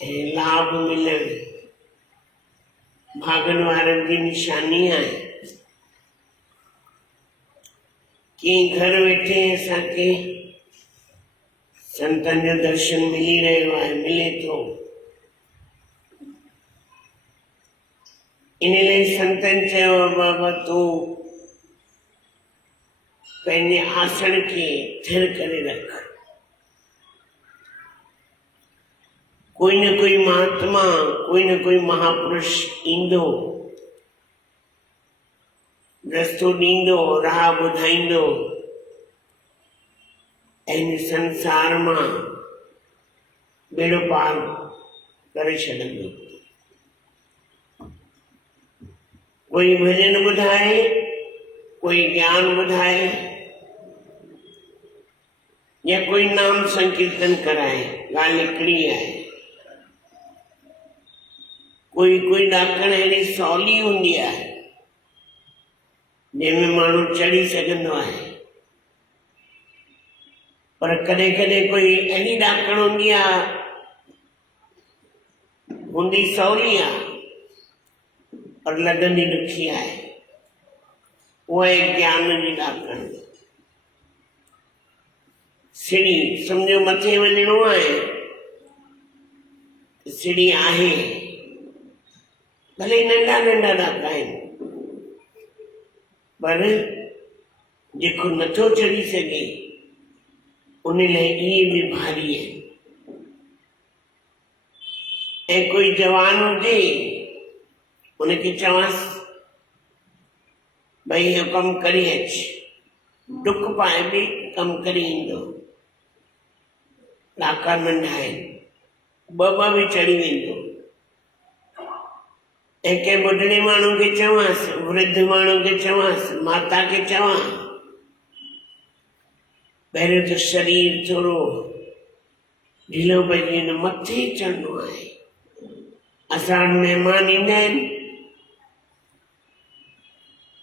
ऐं लाभ मिलण भागन वारनि जी निशानी आहे। कंहिं घर वेठे असांखे संतनि जो दर्शन मिली रहियो आहे, मिले थो। इन लाइ संतनि चयो, बाबा तूं पंहिंजे आसन खे थिर करे रख। कोई न कोई महात्मा, कोई न कोई महापुरुष ईंदो, रस्तो ॾींदो, राह ॿुधाईंदो, ऐं संसार मां बेड़ो पार करे छॾंदो। कोई भजन ॿुधाए, कोई ज्ञान ॿुधाए, या कोई नाम संकीर्तन कराए, ॻाल्हि हिकिड़ी आहे। कोई ॾाकण अहिड़ी सवली हूंदी आहे जंहिंमें माण्हू चढ़ी सघंदो आहे, पर कॾहिं कॾहिं कोई अहिड़ी ॾाकण हूंदी सवली आहे पर लॻंदी ॾुखी आहे। उहा आहे ज्ञान जी ॾाकण। सीढ़ी सम्झो मथे वञिणो आहे, सीढ़ी आहे, भले नंढा नंढा ॾाका आहिनि, पर जेको नथो चढ़ी सघे उन लाइ इहे बि भारी आहिनि। ऐं कोई जवान हुजे, उनखे चवांसि भई इहो कमु करे अच, डुक पाए बि कमु करे ईंदो। ॾाका नंढा आहिनि, ॿ बि चढ़ी वेंदो। ऐं कंहिं ॿुढड़े माण्हू खे चवांसि, वृद्ध माण्हू खे चवांसि, माता खे चवां, पहिरियों त शरीर थोरो ढीलो पइजी वेंदो, मथे चढ़णो आहे। असां वटि महिमान ईंदा आहिनि,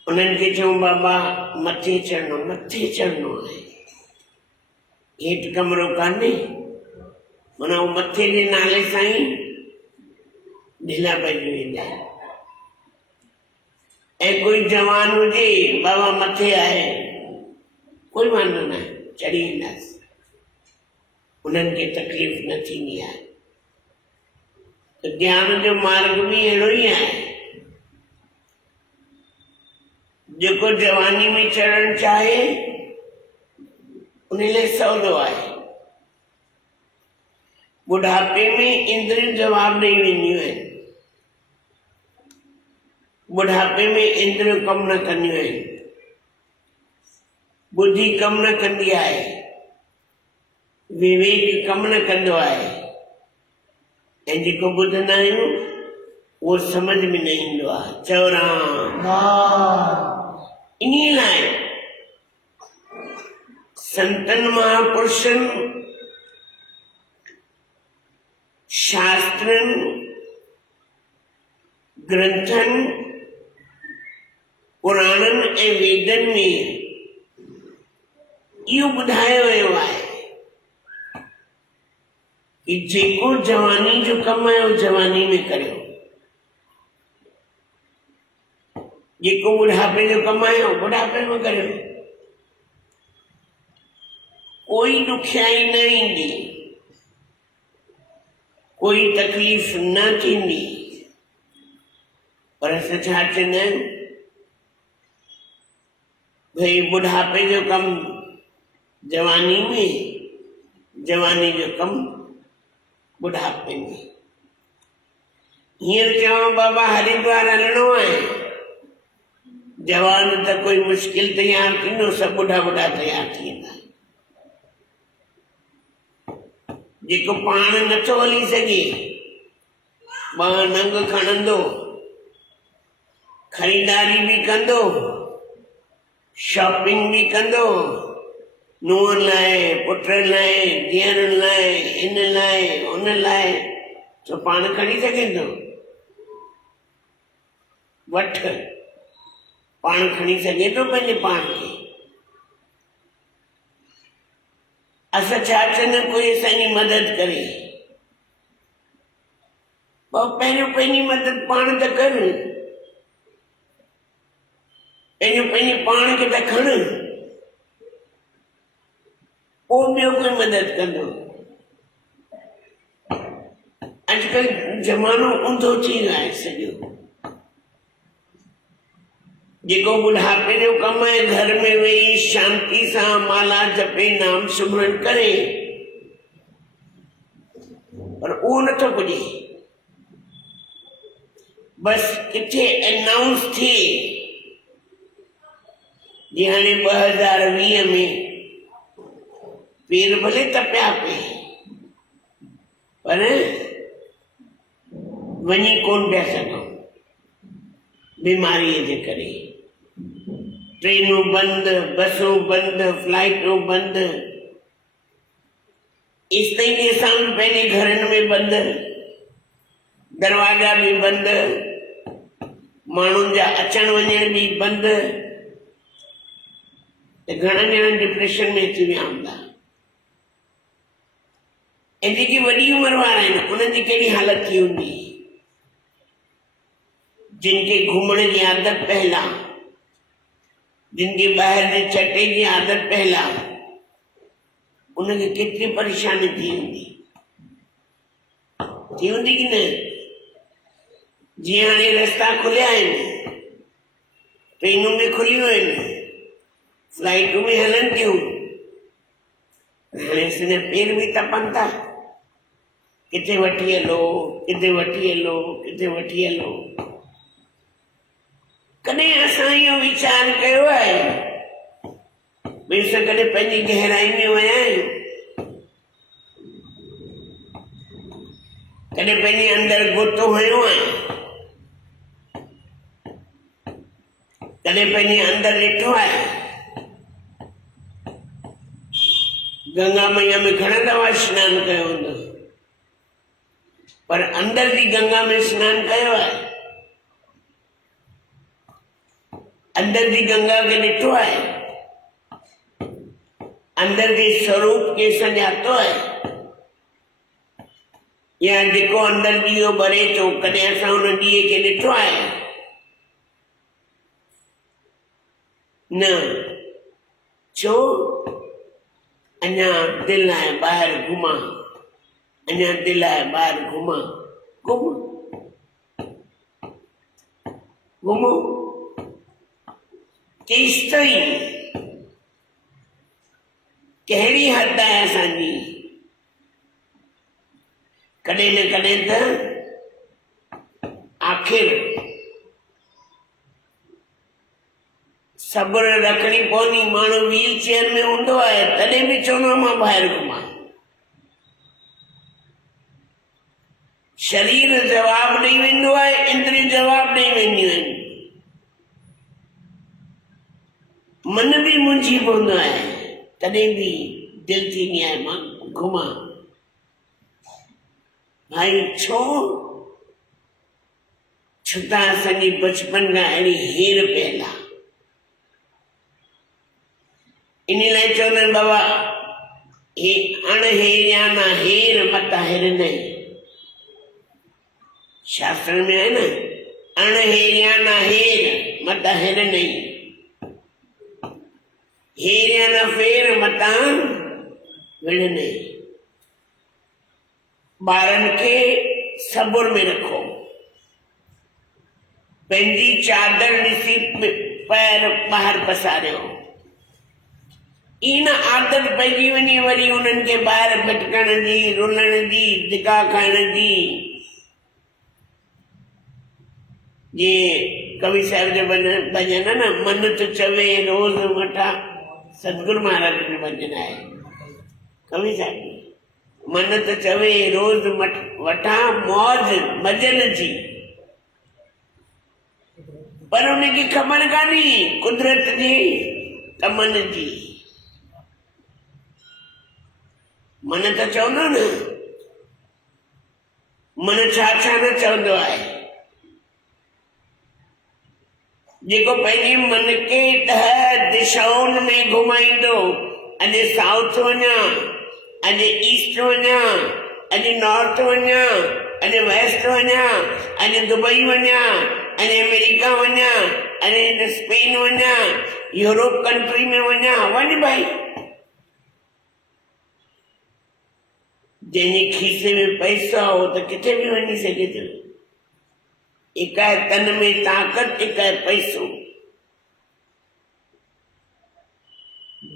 उन्हनि खे चऊं बाबा मथे चढ़णो आहे। हेठि कमरो कान्हे, माना उहो मथे जे नाले सां ई ढीला पइजी वेंदा आहिनि। ऐं कोई जवान हुजे, बाबा मथे आहे, कोई वांदो न आहे, चढ़ी वेंदासीं, उन्हनि खे तकलीफ़ न थींदी आहे। त ज्ञान जो मार्ग बि अहिड़ो ई आहे। जेको जवानी में चढ़णु चाहे उन लाइ सवलो आहे। बुढ़ापे में इंद्रियूं जवाब ॾेई वेंदियूं आहिनि, बुढ़ापे में इंद्रियूं कमु न कंदियूं आहिनि, बुद्धि कमु न कंदी आहे, विवेक कमु न कंदो आहे, ऐं जेको ॿुधंदा आहियूं उहो समझ में न ईंदो आहे। चओ राम। इन लाइ संतन महापुरुषनि, शास्त्रनि, ग्रंथनि, पुराणनि ऐं वेदनि में इहो ॿुधायो वियो आहे कि जेको जवानी जो कमु आहे उहो जवानी में करियो, जेको बुढ़ापे जो कमु आहे उहो बुढ़ापे में करियो। कोई ॾुखियाई न ईंदी, कोई तकलीफ़ न थींदी, पर असां छा चवंदा आहियूं, भई बुढ़ापे जो कमु जवानी में, जवानी जो कमु बुढ़ापे में। हींअर चवां बाबा हरिद्वार हलणो आहे, जवान त कोई मुश्किल तैयार थींदो, सभु बुढ़ा तैयार थी वेंदा। जेको पाण नथो हली सघे, ॿ नंग खणंदो, ख़रीदारी भी कंदो, शॉपिंग भी कंदो, नुंहं लाइ, पुट लाइ, धीअरुनि लाइ, इन लाइ, उन लाइ, तो पाण खणी सघे थो? वठ, पाण खणी सघे थो पंहिंजे पाण खे? असां छा चवंदा, कोई असांजी मदद करे। पहिरियों पंहिंजी मदद पाण त कर, पहिरियों पंहिंजे पाण खे त खण, पोइ ॿियो कोई मदद कंदो। अॼुकल्ह ज़मानो ऊंधो थी वियो आहे सॼो। जेको बुढ़ापे जो कमु आहे घर में वेही शांति सां माला जपे नाम सिमरन करे, पर उहो नथो पुॼे। बस किथे अनाउंस थिए जीअं हाणे 2020 में पेर भले तपिया पे, पर वञी कोन पिया सघूं बीमारीअ जे करे। ट्रेनूं बंद, बसूं बंद, फ्लाइटूं बंद, इस्तीके सां बि पंहिंजे घरनि में बंद, दरवाजा भी बंद, माण्हुनि जा अचण वञण भी बंद। घणा ॼणा डिप्रेशन में अची विया हूंदा। ऐं जेकी वॾी उमिरि वारा आहिनि उन्हनि जी कहिड़ी हालत थी हूंदी, जिनके घुमण जी आदत पहला, जिनके ॿाहिरि जे चटे जी आदत पहला, उनखे केतिरी परेशानी थी हूंदी कि न। जीअं हाणे रस्ता खुलिया आहिनि, ट्रेनूं भी खुलियूं आहिनि, फ्लाइटूं भी हलन थियूं, हाणे सिन पेर भी तपनि था, किथे वठी हलो, किथे वठी हलो, किथे वठी हलो। कॾहिं असां इहो वीचार कयो आहे भई असां कॾहिं पंहिंजी गहराई में विया आहियूं, कॾहिं पंहिंजे अंदरि गोतो हयो आहे, कॾहिं पंहिंजे अंदरि ॾिठो आहे। गंगा मैया में घणा दफ़ा सनानु कयो हूंदो, पर अंदरि जी गंगा में सनानु कयो आहे, अंदरि जी गंगा खे ॾिठो आहे, अंदरि जे स्वरूप खे सञातो आहे, या जेको अंदरि ॾीओ ॿरे थो कॾहिं असां हुन ॾीए खे ॾिठो आहे? न। छो? अञा दिलि आहे ॿाहिरि घुमां, अञा दिलि आहे ॿाहिरि घुमां। घुमो केसि ताईं? कहिड़ी हद आहे असांजी? कॾहिं न कॾहिं त आख़िर सब्र रखणी पवंदी। माण्हू व्हील चेयर में हूंदो आहे तॾहिं बि चवंदो आहे मां ॿाहिरि घुमां। शरीर जवाब ॾेई वेंदो आहे, इंद्रिय जवाब ॾेई वेंदियूं आहिनि, मन भी मुंझी पवंदो आहे, तॾहिं बि दिलि थींदी आहे मां घुमां। भाई छो? छो त असांजी बचपन खां अहिड़ी हेर पियल आहे। इन लाइ चवंदा आहिनि बाबा हे अणहेरिया ना हेर मता हिरनई। शास्त्र में है ना, अणहेरिया ना हेर मता हिरनई, हेरिया ना फेर मता विढ़नई। ॿारनि खे सब्र में रखो, पंहिंजी चादर ॾिसी पैर ॿाहिरि पसारियो। इन आदत पइजी वञे वरी उन्हनि खे ॿाहिरि भटकण जी, रुलण जी, धिका खाइण जी। जे कवि साहिब जो भजन है ना, मन तो चवे रोज वठा, सतगुरु महाराज जो भजन है कवि साहिब, मन तो चवे रोज वठा मौज मजन जी, पर उनकी ख़बर कान्हे कुदरत जी कमन जी। मन त चवंदो न, मन छा छा न चवंदो आहे। जेको पंहिंजे मन खे 10 दिशाउनि में घुमाईंदो, अॼु साउथ वञा, अॼु ईस्ट वञा, अॼु नॉर्थ वञा, अॼु वेस्ट वञा, अॼु दुबई वञा, अॼु अमेरिका वञा, अॼु स्पेन वञा, यूरोप कंट्री में वञा, वञ भाई। जंहिंजे खीसे में पैसो हो त किथे बि वञी सघे थो। हिकु आहे तन में ताक़त, हिकु आहे पैसो।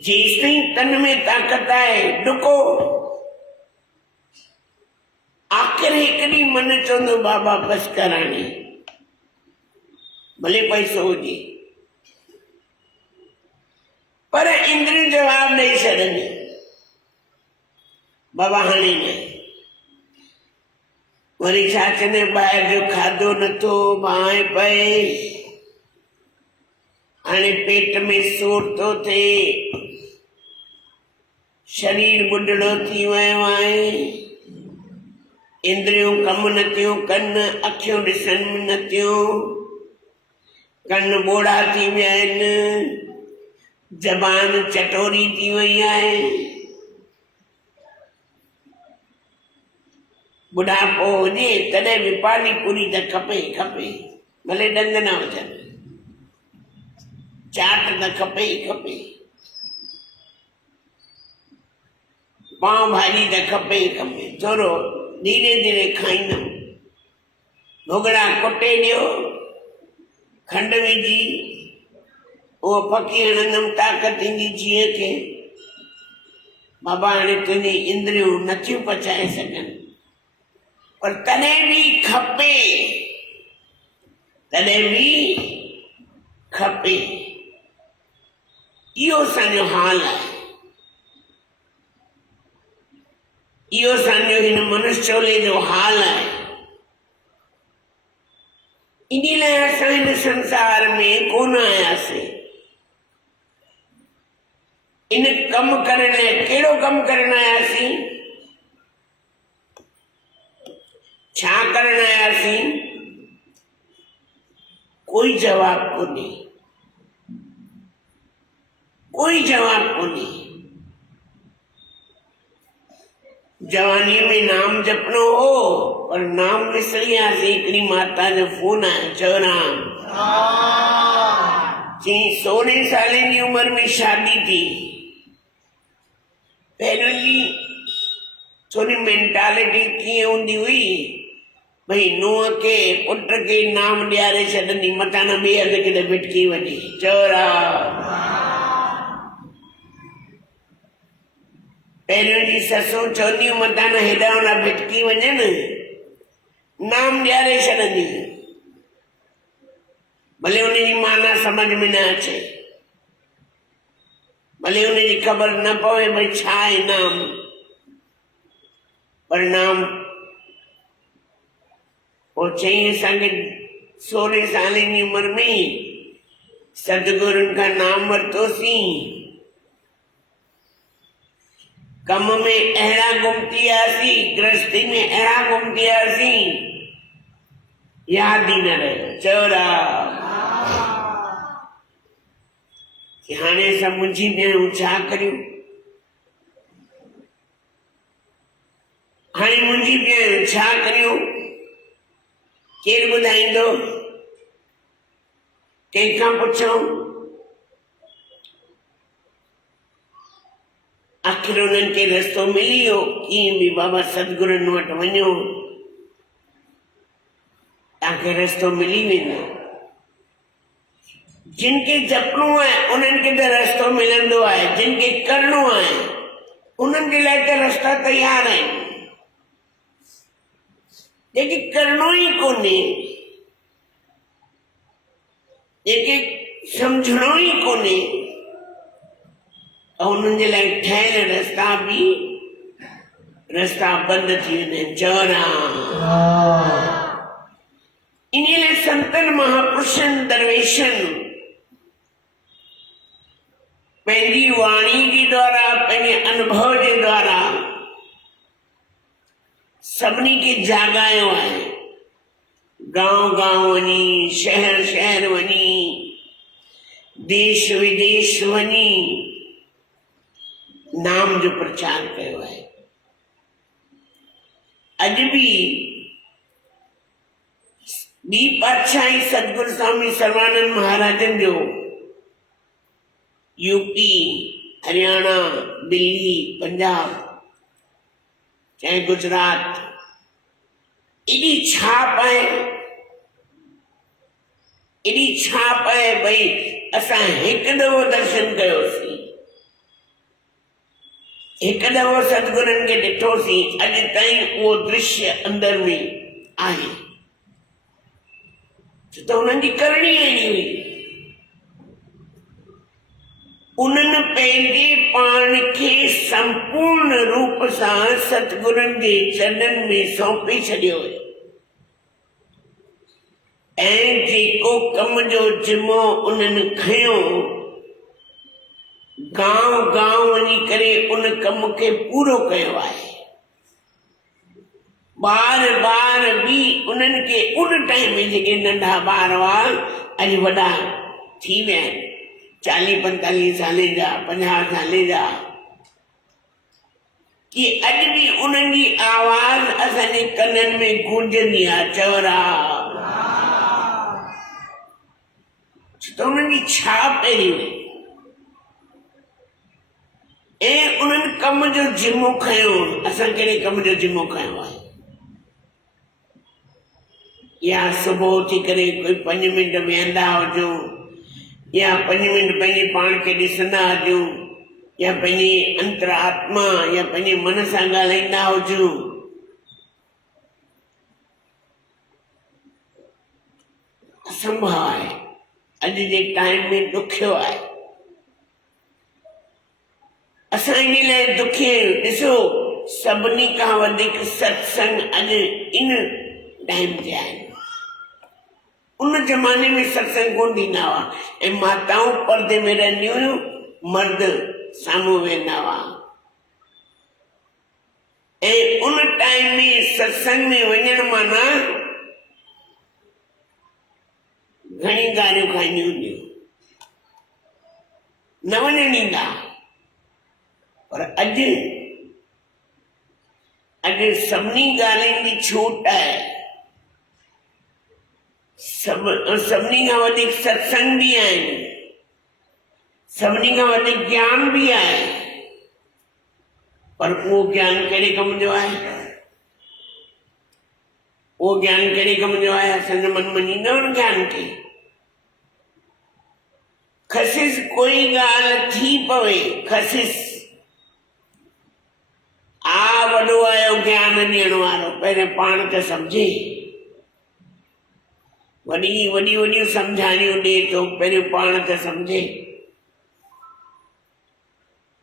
जेसिताईं तन में ताक़त आहे डुको। आख़िर हिकु ॾींहुं मन चवंदो बाबा बस कर हाणे, भले पैसो हुजे, पर इंद्रियूं जवाब ॾेई छॾनि बाबा हाणे न। वरी छा चवंदे ॿाहिरि जो खाधो नथो बाहि पए, हाणे पेट में सूर थो थिए, शरीर बुढड़ो थी वियो आहे, इंद्रियूं कम नथियूं कनि, अखियूं ॾिसनि नथियूं, कन ॿोड़ा थी विया आहिनि, ज़बान चटोरी थी वई आहे, बुढ़ापो हुजे तॾहिं बि पानी पूरी त खपे खपे, भले ॾंद न हुजनि, चाट त खपे ई खपे, पाव भाॼी त खपे ई खपे। थोरो धीरे धीरे खाईंदमि, भुॻड़ा कुटे ॾियो, खंड विझी उहो फकी हणंदमि, ताक़त ईंदी जीअ खे। बाबा हाणे तुंहिंजी इंद्रियूं नथियूं पचाए सघनि, पर तॾहिं बि खपे, तॾहिं बि खपे। इहो असांजो हाल आहे, इहो असांजो हिन मनुष्य चोले जो हाल आहे। इन लाइ असां हिन संसार में कोन आयासीं। इन कम करण लाइ कहिड़ो कम करण आयासीं, छा करण आयासीं, कोई जवाब कोन्हे, कोई जवाब कोन्हे। जवानी में नाम जपनो हो, पर नाम विसरी वियासीं। हिकिड़ी माता जो फोन आयो, चयो राम चई 16 साल जी उम्र में शादी थी। पहिरियों जी थोड़ी मेंटालिटी कीअं हूंदी हुई, भई नुंहं खे पुट खे नाम ॾियारे छॾंदी, मथां न ॿिए हंधि किथे भिटकी वञे, चयो राम। पहिरियों जी ससूं चवंदियूं मथां न हेॾा होॾा भिटकी वञनि, नाम ॾियारे छॾंदी, भले उनजी माना समझ में न अचे, भले उनजी ख़बर न पवे भई छा आहे नाम, पर नाम पोइ चई असांखे 16 साल जी उमिरि में सतगुरुनि खां नाम वरितोसीं, कम में अहिड़ा गुम थी वियासीं, गृहस्थी में अहिड़ा गुम थी वियासीं, यादि ई न रहियो, चयो राम। हाणे असां मुंझी पिया आहियूं, छा करियूं? हाणे मुंझी पिया आहियूं, छा करियूं? केरु ॿुधाईंदो? कंहिंखां पुछूं? आख़िर उन्हनि खे रस्तो मिली वियो, कीअं बि बाबा सतगुरुनि वटि वञो, तव्हांखे रस्तो मिली वेंदो। जिन खे जपणो आहे उन्हनि खे त रस्तो मिलंदो आहे, जिन खे करणो आहे उन्हनि जे लाइ त रस्ता तयार आहिनि। जेके करणो ई कोन्हे, जेके सम्झणो ई कोन्हे, उन्हनि जे लाइ ठहियल रस्ता बि रस्ता बंदि थी वेंदा आहिनि, चयो राम। इन लाइ संतनि महापुरुषनि दरवेशनि पंहिंजी वाणी जे द्वारा, पंहिंजे अनुभव जे द्वारा सभिनी खे जाॻायो आहे। गांव गांव वञी, शहर शहर वञी, देश विदेश वञी नाम जो प्रचार कयो आहे। अज भी बी पातशाही सतगुरु स्वामी सर्वानंद महाराजन जो यूपी, हरियाणा, दिल्ली, पंजाब चाहे गुजरात एडी छाप है भई असा एक दफो दर्शन कयोसीं, एक दफो सतगुरन के ॾिठोसीं, अॼु ताईं वो दृश्य अंदर में आहे। तो उन्हनि जी करणी अहिड़ी हुई, उन्हनि पंहिंजे पाण खे संपूर्ण रूप सां सतगुरनि जे चरणनि में सौंपे छॾियो हुयो ऐं जेको कम जो जिम्मो उन्हनि खयो, गांव गांव वञी करे उन कम खे पूरो कयो आहे। बार बार भी उन्हनि खे उन टाइम में जेके नंढा ॿार हुआ अॼु वॾा थी विया आहिनि, 40-45 साले जा, 50 साले जा, कि अॼु भी उन्हनि जी आवाज़ असांजे कननि में गूंजंदी आहे, चवरा तो उन्हनि जी छाप अहिड़ी हुई ऐं उन्हनि कम जो जिम्मो खयो। असां कहिड़े कम जो जिम्मो खयो आहे? या सुबुह उथी करे कोई 5 मिंट वेहंदा हुजूं, या 5 मिंट पंहिंजे पाण खे ॾिसंदा हुजूं, या पंहिंजी अंतरात्मा या पंहिंजे मन सां ॻाल्हाईंदा हुजूं, असंभव आहे। अॼु जे टाइम में ॾुखियो आहे। असां इन लाइ दुखी आहियूं। ॾिसो, सभिनी खां वधीक सत्संग अॼु इन टाइम ते आहिनि। उन जमाने में सत्संग कोन थींदा हुआ ऐं माताऊं पर्दे में रहंदियूं हुयूं, मर्द साम्हूं वेंदा हुआ। ऐं उन टाइम में सत्संग में वञण माना घणी गारियूं खाईंदियूं हुयूं, न वञण ॾींदा। पर अॼु सभिनी ॻाल्हियुनि जी छूट आहे। सभिनी खां वधीक सत्संग भी आहिनि, सभिनी खां वधीक ज्ञान भी आहे। पर उहो ज्ञान कहिड़े कम जो आहे? उहो ज्ञान कहिड़े कम जो आहे? असांजो मन मञींदो उन ज्ञान खे? खसिस कोई ॻाल्हि थी पवे, खसिस आ वॾो आयो ज्ञान ॾियण वारो, पहिरियों पाण त सम्झे। वॾियूं सम्झाणियूं ॾे तो, पहिरियों पाण त सम्झे।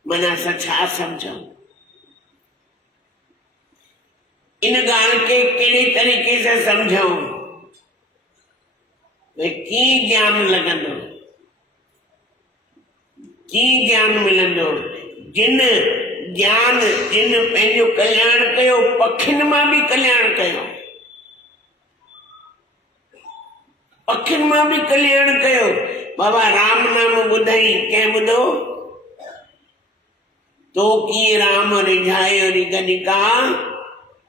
माना असां छा सम्झूं? इन ॻाल्हि खे कहिड़े तरीक़े सां सम्झूं? भई कीअं ज्ञान लॻंदो, कीअं ज्ञान मिलंदो? जिन पंहिंजो कल्याण कयो, पखियुनि मां भी कल्याण कयो, पखियुनि मां भी कल्याण कयो। बाबा राम नाम ॿुधई, कंहिं ॿुधो? तो कीअं राम रिझाए गनिका,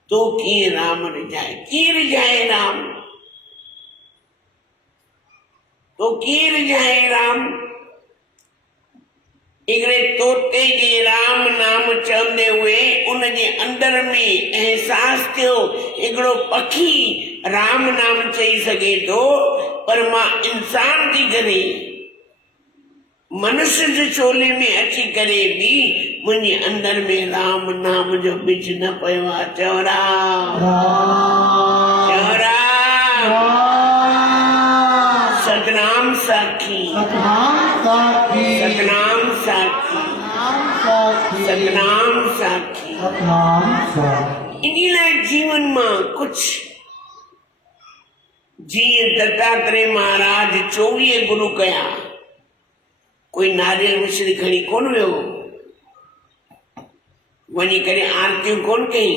तो कीअं राम रिझाए। कीअं रिझाए राम? तो कीअं रिझाए राम? हिकिड़े तोते जे राम नाम चवंदे हुए उनजे अंदर में एहसास थियो हिकिड़ो पखी राम नाम चई सघे थो, पर मां इंसान थी करे मनुष्य जे चोले में अची करे भी मुंहिंजे अंदर में राम नाम जो बिज न पियो आहे। चवरा सतनाम साखी, सतनाम साखी, सतनाम साखी। इन लाइ जीवन में कुछ जीअं दत्तात्रेय महाराज 24 गुरु कया, कोई नारियल मिश्री खणी कोन वियो, वञी करे आरतियूं कोन कई,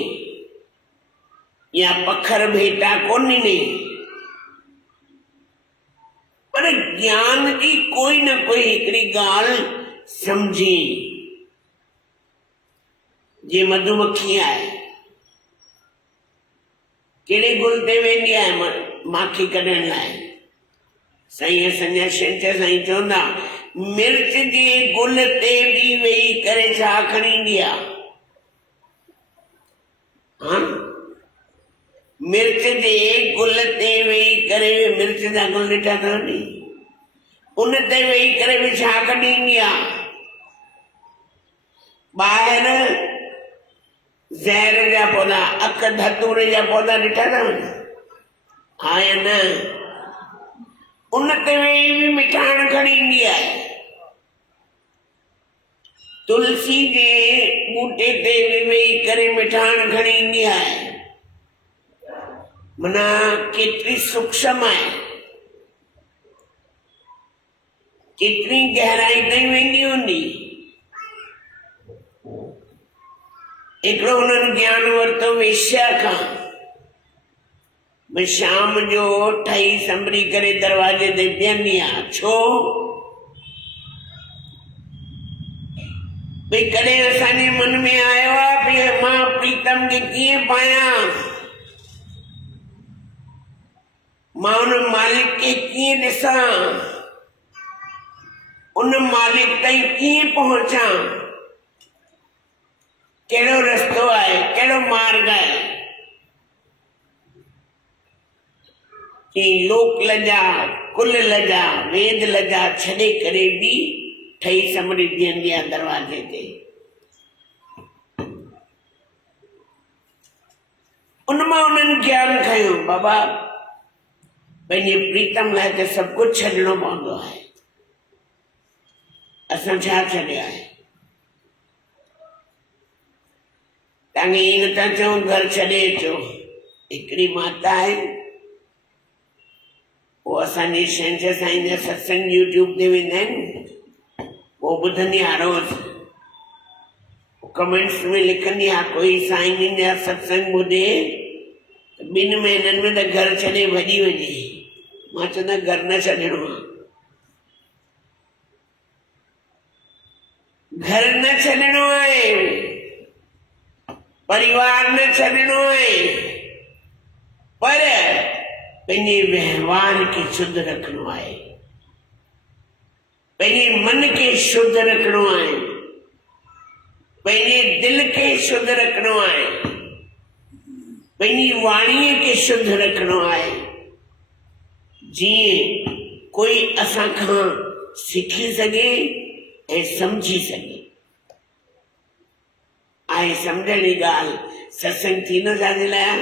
या पखर भेटा कोन ॾिनी, पर ज्ञान की कोई न कोई हिकिड़ी ॻाल्हि समझी। जे मधुमक्खी आहे, कहिड़े गुल ते वेंदी आहे माखी कढण लाइ? साईं असांजा छंछर साईं चवंदा मिर्च जे गुल ते बि वेही करे छा खणी ईंदी आहे? हाँ, मिर्च जे गुल ते वेही करे, मिर्च जा गुल ॾिठा अथव नी, उन ते वेही करे बि छा कढी ईंदी आहे? ॿाहिरि ज़हर जा पौधा, अख धतूरे जा पौधा ॾिठा अथव न? हा या न? उन ते वेही बि मिठाण खणी ईंदी आहे। तुलसी जे बूटे ते बि वेही करे मिठाण खणी ईंदी आहे। मना केतिरी सूक्ष्म आहे, केतिरी गहराई ताईं वेंदी हूंदी। हिकिड़ो हुननि ज्ञान वरितो वेश्या खां, भई शाम जो ठही संभरी करे दरवाजे ते बीहंदी आहे। छो? भई कॾहिं असांजे मन में आयो आहे भई मां प्रीतम खे कीअं पायां, मां उन मालिक खे कीअं ॾिसां, उन मालिक ताईं कीअं पहुचां, कहिड़ो रस्तो आहे, कहिड़ो मार्ग आहे? कि लोक लजा, कुल लजा, वेद लजा छॾे करे बि ठही संभरी बीहंदी आहे दरवाजे ते। उनमां उन्हनि ज्ञान खयो, बाबा पंहिंजे प्रीतम लाइ त सभु कुझु छॾिणो पवंदो आहे। असां छा छॾियो आहे? तव्हांखे ईअं नथा चऊं घर छॾे अचो। हिकिड़ी माता आहे, वो असांजे छंछर साईं जा सत्संग यूट्यूब ते वेंदा आहिनि, वो ॿुधंदी आहे रोज़। कमेंट्स में लिखंदी आहे कोई साईं जा सत्संग ॿुधे 2 महीननि में त घर छॾे भॼी वञे। मां चवंदा घर न छॾिणो आहे, घर न छॾिणो आहे, परिवार न छॾिणो आहे, पर पंहिंजे व्यवहार खे शुद्ध रखिणो आहे, पंहिंजे मन खे शुद्ध रखिणो आहे, पंहिंजे दिल खे शुद्ध रखिणो आहे, पंहिंजी वाणीअ खे शुद्ध रखिणो आहे, जीअं कोई असां खां सिखी सघे ऐं सम्झी सघे। आहे सम्झण जी ॻाल्हि, सत्संग थींदो छाजे लाइ?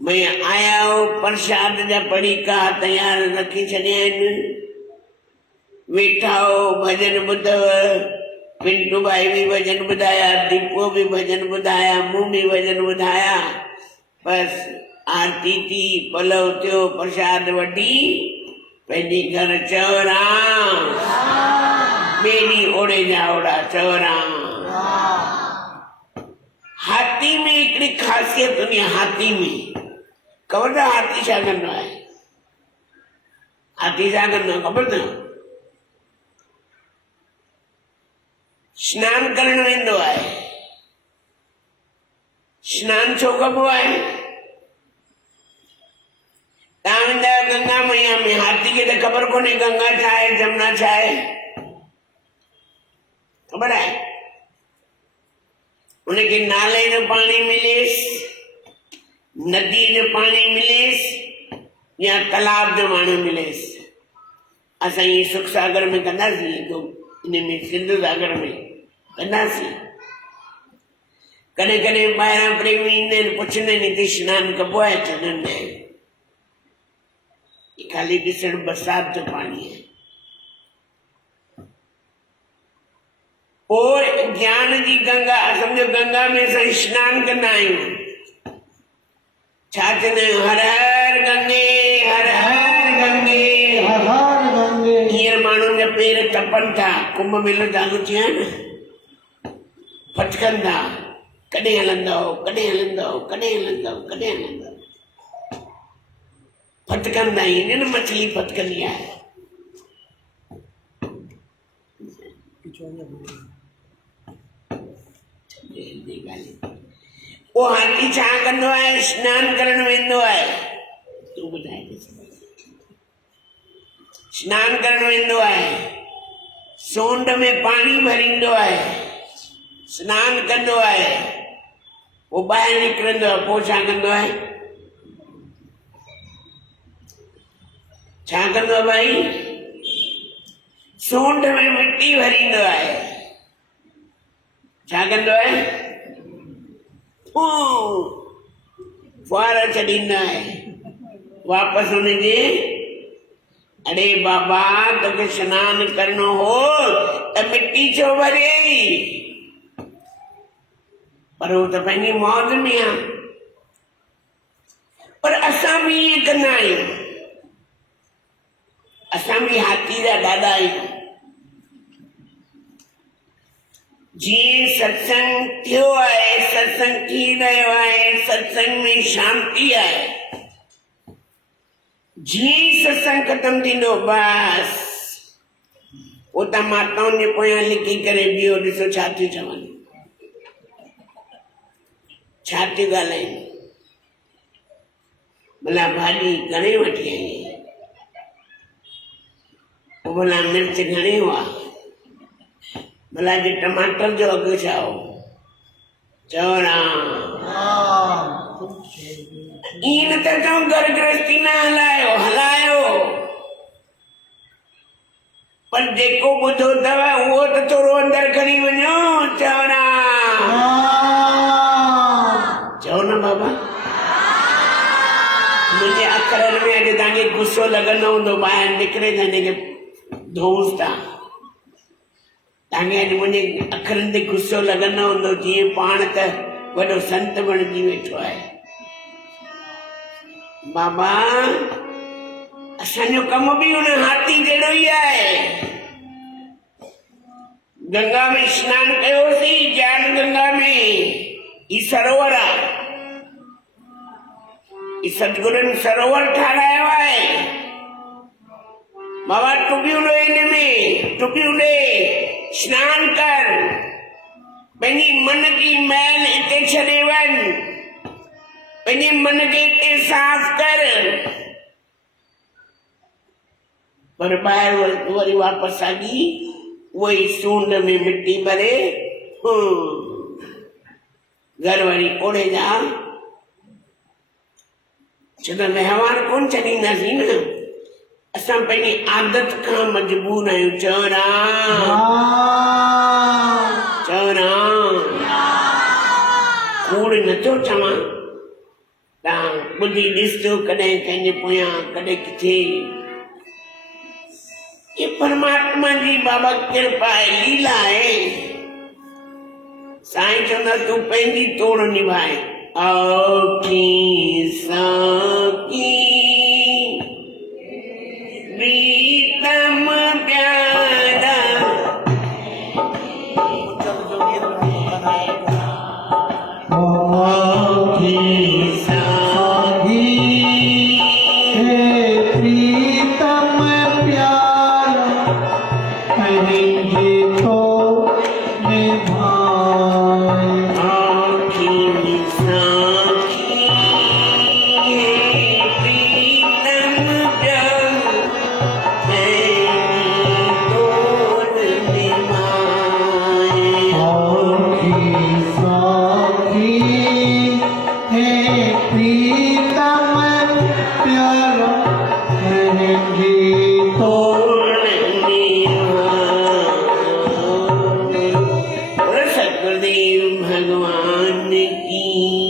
भई आया हो प्रसाद जा पड़ीका तयार रखी छॾिया आहिनि, वेठा हो भजन ॿुधव, पिंटू भाई भी भजन ॿुधाया, दीपो भी भजन ॿुधाया, मूं भी भजन ॿुधाया, बस आरती थी, पलव थियो, प्रसाद वठी पंहिंजे घर चओ राम, ॿिए ॾींहुं ओड़े जा ओड़ा चओ राम। हाथी में हिकिड़ी ख़ासियत हूंदी आहे, हाथी में ख़बर अथव हाथी छा कंदो आहे? हाथी छा कंदो आहे ख़बर अथव? स्नान करण वेंदो आहे। स्नान छो कबो आहे? तव्हां वेंदा आहियो गंगा मैया में, हाथी खे त ख़बर कोन्हे गंगा छा आहे, जमुना छा आहे, ख़बर आहे? उनखे नाले जो पाणी मिलेसि, नदी जो पाणी मिलेसि या तालाब जो पाणी मिलेसि। असां इहे सुख सागर में कंदासीं, इन में सिंधु सागर में कंदासीं। कॾहिं कॾहिं ॿाहिरां प्रेमी ईंदा आहिनि, पुछंदा आहिनि हिते सनानु कबो आहे? चवंदा आहिनि खाली ॾिसण बरसाति जो पाणी आहे। पोइ ज्ञान जी गंगा, सम्झो गंगा में असां सनानु कंदा आहियूं, छा चवंदा आहियूं? हर हर गंगे, हर हर गंगे, हर हर गंगे। हींअर माण्हुनि जा पेर टपनि था, कुंभ मेलो चालू थियो आहे न, फटकनि था, कॾहिं हलंदो, कॾहिं हलंदो, कॾहिं हलंदो, कॾहिं हलंदो, फटकंदा आहिनि न, मछली फटकंदी आहे। वो हाथी छा कंदो आहे, स्नान करण वेंदो आहे। तू ॿुधाए, स्नान करण वेंदो आहे, सोंड में पानी भरींदो आहे, स्नान कंदो आहे, वो ॿाहिरि निकिरंदो आहे, पोइ छा कंदो आहे? छा कंदो आहे भाई? सोंड में मिट्टी भरींदो आहे, छा कंदो आहे? फुआरा छॾींदो आहे, वापसि हुनजे अरे बाबा तोखे स्नान करणो हो त मिट्टी छो भरियई? पर वो त पंहिंजी मौज में आहे। पर असां बि ईअं कंदा आहियूं, असां बि हाथी जा ॾाॾा आहियूं। जीअं सत्संग थियो आहे, सत्संग थी रहियो आहे, सत्संग में शांती आहे, जीअं सत्संग ख़तम थींदो बस वो त माताउनि जे पोयां लिकी करे बीहो, ॾिसो छा थियूं चवनि, छा थियूं ॻाल्हाइनि। भला भाॼी घणे वठी आई, भला मिर्च घणे हुआ, भला जे टमाटर जो अघु छा हो? चओ ना ईअं न त चओ घर गृहस्थी न हलायो, हलायो, पर जेको ॿुधो अथव उहो त थोरो अंदरि खणी वञो। चओ ना, चओ न बाबा। मुंहिंजे अखरनि में अॼु तव्हांखे गुस्सो लॻंदो हूंदो, ॿाहिरि निकिरे त हिनखे धोऊंसि था। तव्हांखे अॼु मुंहिंजे अखरनि ते गुस्सो लॻंदो हूंदो, जीअं पाण त वॾो संत बणिजी वेठो आहे। बाबा असांजो कम बि हुन हाथी जहिड़ो ई आहे। गंगा में स्नान कयोसीं, ज्ञान गंगा में, ही सरोवर आहे, ही सतगुरुनि सरोवर ठारायो आहे। बाबा टुबियूं ॾे हिन में, टुबियूं ॾे, स्नान कर, पंहिंजी मन की मैल हिते छॾे वञ, पंहिंजे मन खे हिते साफ़ कर। पर ॿाहिरि वरी वापसि साॻी उहोई सूंड में मिट्टी भरे घर वरी ओड़े जा। छो त व्यवहार कोन छॾींदासीं न, असां पंहिंजी आदत खां मजबूर आहियूं। चओ ना, चओ ना, कूड़ नथो चवां, तव्हां ॿुधी ॾिसजो कॾहिं कंहिंजे पोयां, कॾहिं किथे। ये परमात्मा जी बाबा कृपा आहे, लीला आहे। साईं चवंदा तूं पंहिंजी तोड़ निभाए। औखी साकी प्रीतम प्यारा, औखी भगवान की